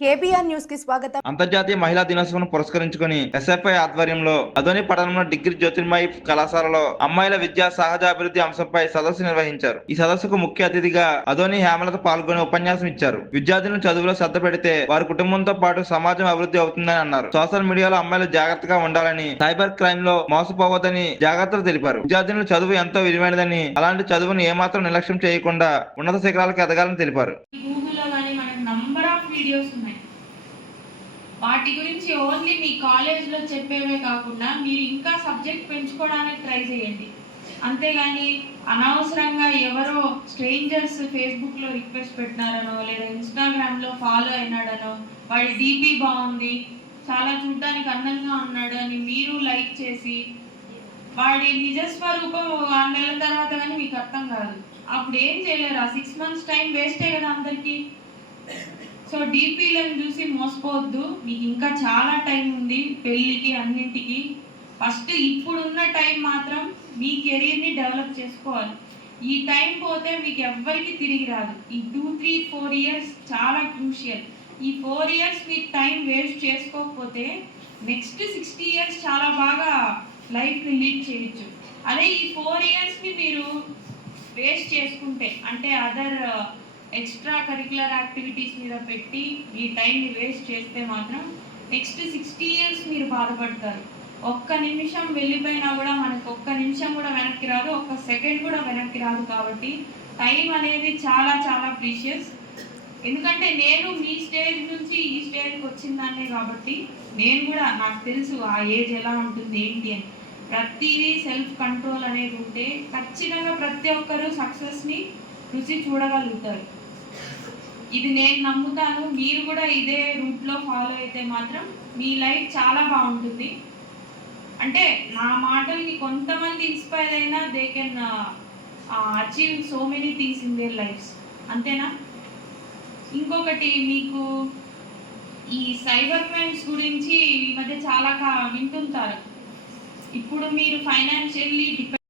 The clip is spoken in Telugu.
కేబిఆర్ న్యూస్కి స్వాగతం. అంతర్జాతీయ మహిళా దినోత్సవం పురస్కరించుకుని ఎస్ఎఫ్ఐ ఆధ్వర్యంలో అదోని పట్టణంలో డిగ్రీ జ్యోతిర్మయి కళాశాలలో అమ్మాయిల విద్యా సహజ అభివృద్ధి అంశంపై సదస్సు నిర్వహించారు. ఈ సదస్సుకు ముఖ్య అతిథిగా అదోని హేమలత పాల్గొని ఉపన్యాసం ఇచ్చారు. విద్యార్థులను చదువులో శ్రద్ధ పెడితే వారి కుటుంబంతో పాటు సమాజం అభివృద్ధి అవుతుందని అన్నారు. సోషల్ మీడియాలో అమ్మాయిలు జాగ్రత్తగా ఉండాలని సైబర్ క్రైమ్లో మోసపోవద్దని జాగ్రత్తలు తెలిపారు. విద్యార్థుల చదువు ఎంతో విలువైనదని అలాంటి చదువును ఏమాత్రం నిర్లక్ష్యం చేయకుండా ఉన్నత శిఖరాలకు ఎదగాలని తెలిపారు గూగుల్లో కానీ మనకు నంబర్ ఆఫ్ వీడియోస్ ఉన్నాయి. వాటి గురించి ఓన్లీ మీ కాలేజ్లో చెప్పేవే కాకుండా మీరు ఇంకా సబ్జెక్ట్ పెంచుకోవడానికి ట్రై చేయండి. అంతేగాని అనవసరంగా ఎవరో స్ట్రేంజర్స్ ఫేస్బుక్లో రిక్వెస్ట్ పెట్టినారనో లేదా ఇన్స్టాగ్రామ్లో ఫాలో అయినాడనో వాడి డీపీ బాగుంది చాలా చూడ్డానికి అందంగా ఉన్నాడు అని మీరు లైక్ చేసి వాడి నిజస్వరూపం ఆరు నెలల తర్వాత కానీ మీకు అర్థం కాదు. అప్పుడు ఏం చేయలేరు. ఆ సిక్స్ మంత్స్ టైం వేస్టే కదా అందరికీ. సో డీపీలను చూసి మోసపోవద్దు. మీకు ఇంకా చాలా టైం ఉంది పెళ్ళికి అన్నింటికి. ఫస్ట్ ఇప్పుడున్న టైం మాత్రం మీ కెరీర్ని డెవలప్ చేసుకోవాలి. ఈ టైం పోతే మీకు ఎవ్వరికి తిరిగి రాదు. ఈ టూ త్రీ ఫోర్ ఇయర్స్ చాలా క్రూషియల్. ఈ ఫోర్ ఇయర్స్ మీరు టైం వేస్ట్ చేసుకోకపోతే నెక్స్ట్ సిక్స్టీ ఇయర్స్ చాలా బాగా లైఫ్ని లీడ్ చేయొచ్చు. అదే ఈ ఫోర్ ఇయర్స్ని మీరు వేస్ట్ చేసుకుంటే అంటే అదర్ ఎక్స్ట్రా కరికులర్ యాక్టివిటీస్ మీద పెట్టి మీ టైంని వేస్ట్ చేస్తే మాత్రం నెక్స్ట్ సిక్స్టీ ఇయర్స్ మీరు బాధపడతారు. ఒక్క నిమిషం వెళ్ళిపోయినా కూడా మనకు ఒక్క నిమిషం కూడా వెనక్కి రాదు ఒక్క సెకండ్ కూడా వెనక్కి రాదు కాబట్టి టైం అనేది చాలా చాలా ప్రీషియస్ ఎందుకంటే నేను మీ స్టేజ్ నుంచి ఈ స్టేజ్కి వచ్చిందాన్నే కాబట్టి నేను కూడా నాకు తెలుసు ఆ ఏజ్ ఎలా ఉంటుంది ఏంటి అని. ప్రతిదీ సెల్ఫ్ కంట్రోల్ అనేది ఉంటే ఖచ్చితంగా ప్రతి ఒక్కరూ సక్సెస్ని రుచి చూడగలుగుతారు. ఇది నేను నమ్ముతాను. మీరు కూడా ఇదే రూట్లో ఫాలో అయితే మాత్రం మీ లైఫ్ చాలా బాగుంటుంది. అంటే నా మాటల్ని కొంతమంది ఇన్స్పైర్ అయినా they can achieve so many things in their lives అంతేనా? ఇంకొకటి మీకు ఈ సైబర్ క్రైమ్స్ గురించి ఈ మధ్య చాలా కా- వింటుంటారు. ఇప్పుడు మీరు ఫైనాన్షియల్లీ డిపెండ్